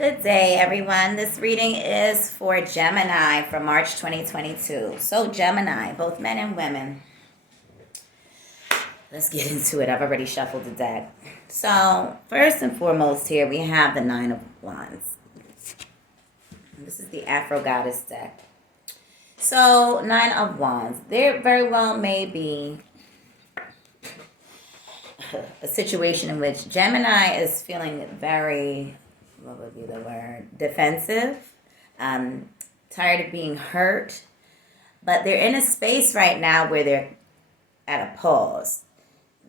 Good day, everyone. This reading is for Gemini for March 2022. So, Gemini, both men and women. Let's get into it. I've already shuffled the deck. So, first and foremost, here we have the Nine of Wands. This is the Afro Goddess deck. So, Nine of Wands. There very well may be a situation in which Gemini is feeling very, what would be the word, defensive, tired of being hurt, but they're in a space right now where they're at a pause.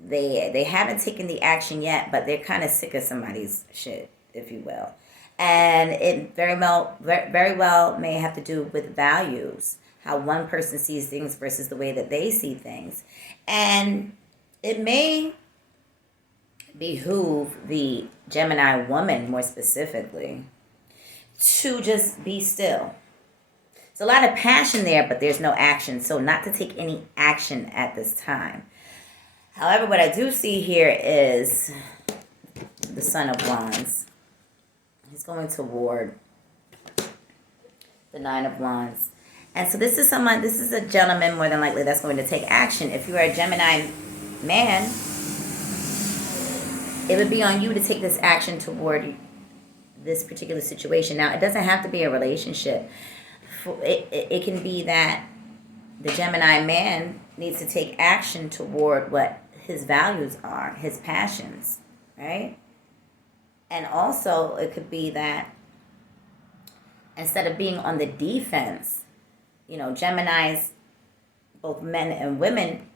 They haven't taken the action yet, but they're kind of sick of somebody's shit, if you will. And it very well may have to do with values, how one person sees things versus the way that they see things. And it may behoove the Gemini woman, more specifically, to just be still. There's a lot of passion there, but there's no action, so not to take any action at this time. However, what I do see here is the Son of Wands. He's going toward the Nine of Wands. And so this is a gentleman more than likely that's going to take action. If you are a Gemini man, it would be on you to take this action toward this particular situation. Now, it doesn't have to be a relationship. It can be that the Gemini man needs to take action toward what his values are, his passions, right? And also, it could be that instead of being on the defense, Geminis, both men and women,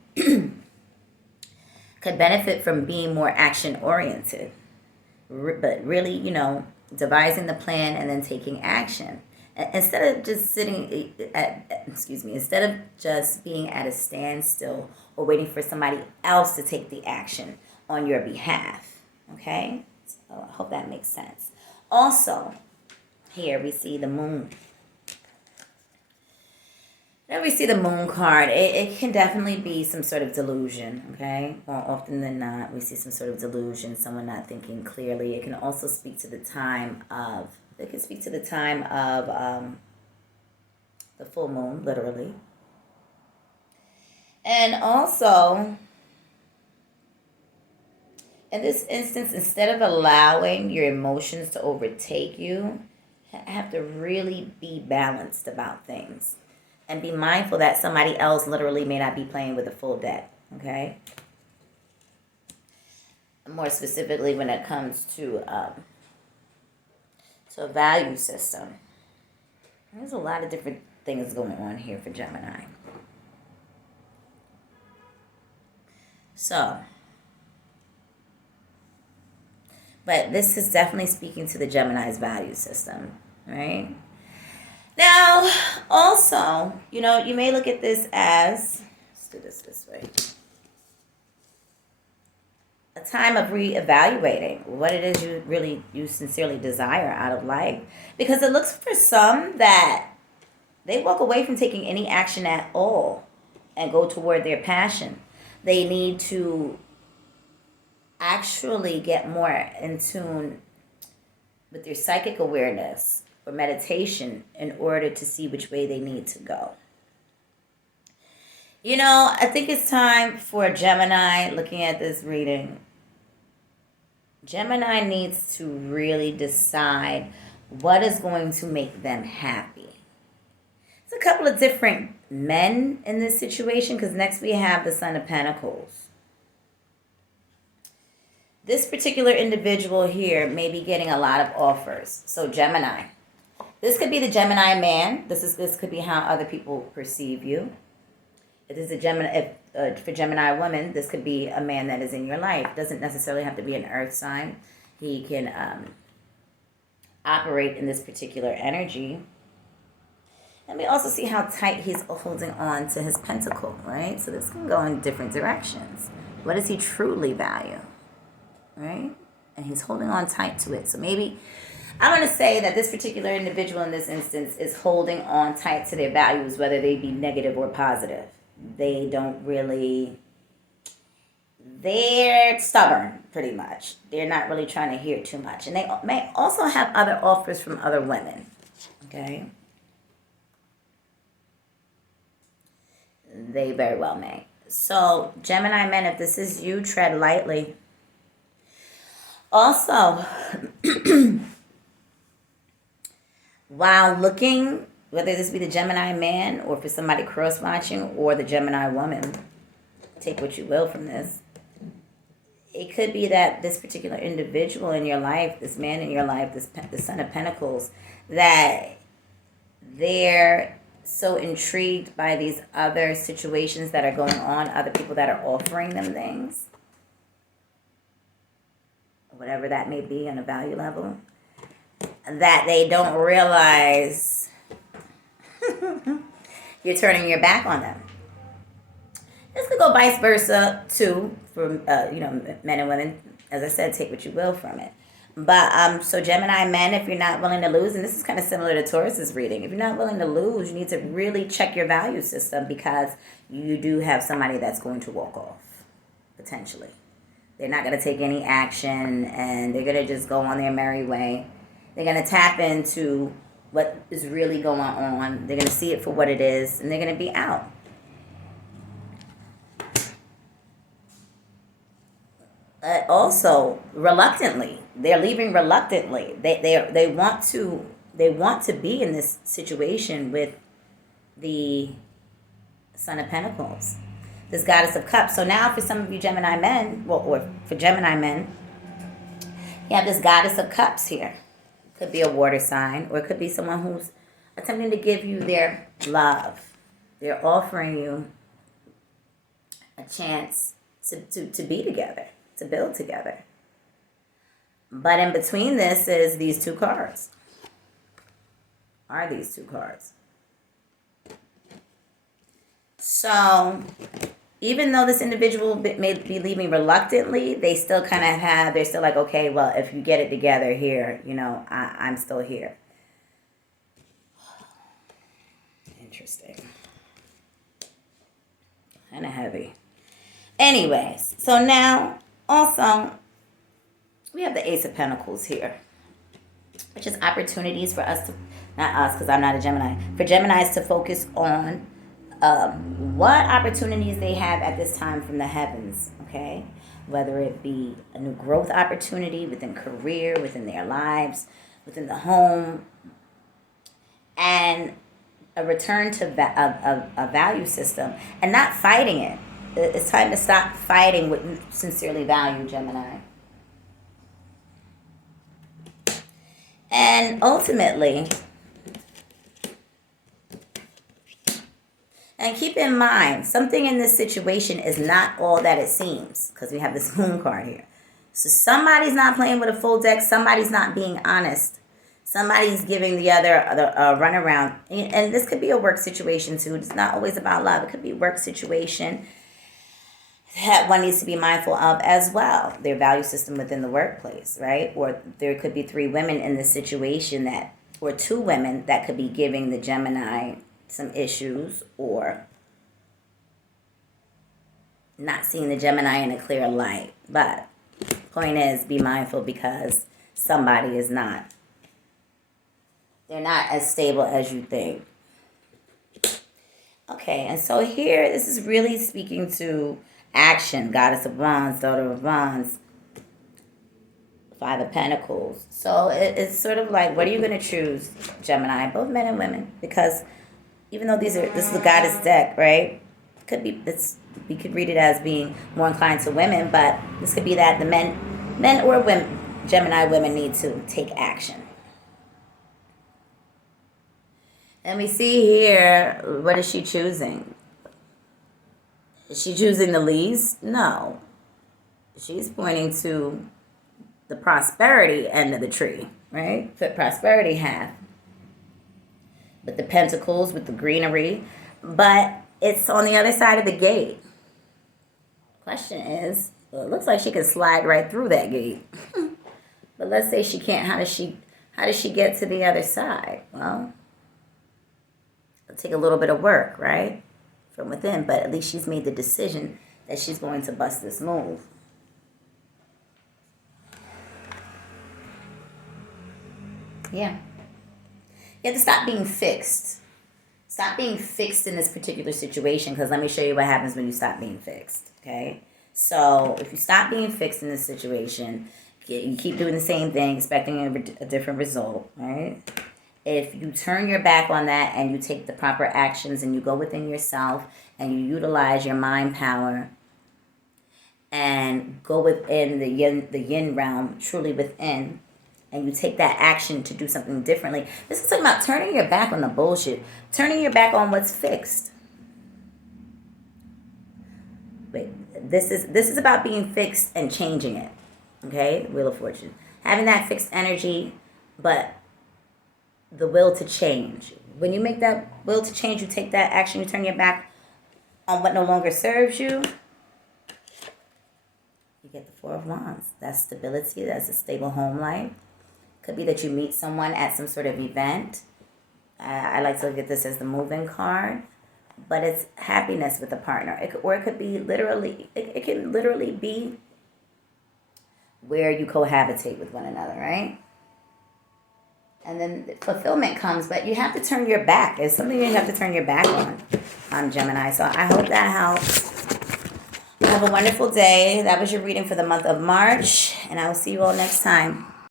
could benefit from being more action-oriented, but really, devising the plan and then taking action. Instead of just instead of just being at a standstill or waiting for somebody else to take the action on your behalf, okay? So I hope that makes sense. Also, here we see the moon. Whenever we see the moon card, it can definitely be some sort of delusion, okay? More often than not, we see some sort of delusion, someone not thinking clearly. It can also speak to the time of, the full moon, literally. And also, in this instance, instead of allowing your emotions to overtake you, have to really be balanced about things. And be mindful that somebody else literally may not be playing with a full deck, okay? More specifically when it comes to a value system. There's a lot of different things going on here for Gemini. So, but this is definitely speaking to the Gemini's value system, right? Now, also, you may look at this as, let's do this way, a time of reevaluating what it is you sincerely desire out of life. Because it looks for some that they walk away from taking any action at all and go toward their passion. They need to actually get more in tune with their psychic awareness or meditation in order to see which way they need to go. I think it's time for Gemini, looking at this reading, Gemini needs to really decide what is going to make them happy. There's a couple of different men in this situation, because next we have the Son of Pentacles. This particular individual here may be getting a lot of offers. So Gemini. This could be the Gemini man. This could be how other people perceive you. If this is for Gemini woman, this could be a man that is in your life. Doesn't necessarily have to be an earth sign. He can operate in this particular energy. And we also see how tight he's holding on to his pentacle, right? So this can go in different directions. What does he truly value, right? And he's holding on tight to it. So maybe I'm going to say that this particular individual in this instance is holding on tight to their values, whether they be negative or positive. They don't really they're stubborn, pretty much. They're not really trying to hear too much. And they may also have other offers from other women. Okay? They very well may. So, Gemini men, if this is you, tread lightly. Also, while looking, whether this be the Gemini man or for somebody cross-watching or the Gemini woman, take what you will from this. It could be that this particular individual in your life, this man in your life, the Son of Pentacles, that they're so intrigued by these other situations that are going on, other people that are offering them things, whatever that may be on a value level, that they don't realize you're turning your back on them. This could go vice versa too for men and women. As I said, take what you will from it. But so Gemini men, if you're not willing to lose, and this is kind of similar to Taurus's reading, if you're not willing to lose, you need to really check your value system, because you do have somebody that's going to walk off potentially. They're not going to take any action, and they're going to just go on their merry way. They're going to tap into what is really going on. They're going to see it for what it is, and they're going to be out. Also, reluctantly, they're leaving reluctantly. They want to be in this situation with the Son of Pentacles, this Goddess of Cups. So now, for some of you Gemini men, or for Gemini men, you have this Goddess of Cups here. Could be a water sign, or it could be someone who's attempting to give you their love. They're offering you a chance to be together, to build together. But in between this is these two cards. Are these two cards. So even though this individual may be leaving reluctantly, they still kind of they're still like, okay, well, if you get it together here, I'm still here. Interesting. Kind of heavy. Anyways, so now also we have the Ace of Pentacles here, which is opportunities for us to, not us because I'm not a Gemini, for Geminis to focus on what opportunities they have at this time from the heavens, okay? Whether it be a new growth opportunity within career, within their lives, within the home, and a return to a value system and not fighting it. It's time to stop fighting what you sincerely value, Gemini. And ultimately, and keep in mind, something in this situation is not all that it seems, because we have this Moon card here. So somebody's not playing with a full deck. Somebody's not being honest. Somebody's giving the other a runaround. And this could be a work situation too. It's not always about love. It could be a work situation that one needs to be mindful of as well. Their value system within the workplace, right? Or there could be three women in this situation or two women that could be giving the Gemini some issues, or not seeing the Gemini in a clear light. But point is, be mindful, because somebody is not. They're not as stable as you think. Okay, and so here, this is really speaking to action. Goddess of Wands, Daughter of Wands, Five of Pentacles. So it's sort of like, what are you going to choose, Gemini? Both men and women. Because even though this is a goddess deck, right? We could read it as being more inclined to women, but this could be that the men or women, Gemini women, need to take action. And we see here, what is she choosing? Is she choosing the least? No. She's pointing to the prosperity end of the tree, right? The prosperity half. With the pentacles, with the greenery. But it's on the other side of the gate. Question is, well, it looks like she can slide right through that gate. But let's say she can't. How does she get to the other side? Well, it'll take a little bit of work, right? From within, but at least she's made the decision that she's going to bust this move. Yeah. You have to stop being fixed. Stop being fixed in this particular situation, because let me show you what happens when you stop being fixed, okay? So if you stop being fixed in this situation, you keep doing the same thing, expecting a different result, right? If you turn your back on that and you take the proper actions and you go within yourself and you utilize your mind power and go within the yin realm, truly within, and you take that action to do something differently. This is talking about turning your back on the bullshit, turning your back on what's fixed. Wait, this is about being fixed and changing it. Okay, Wheel of Fortune, having that fixed energy, but the will to change. When you make that will to change, you take that action, you turn your back on what no longer serves you. You get the Four of Wands. That's stability. That's a stable home life. Could be that you meet someone at some sort of event. I like to look at this as the moving card, but it's happiness with a partner. It could be literally. It can literally be where you cohabitate with one another, right? And then fulfillment comes, but you have to turn your back. It's something you have to turn your back on Gemini. So I hope that helps. Have a wonderful day. That was your reading for the month of March, and I will see you all next time.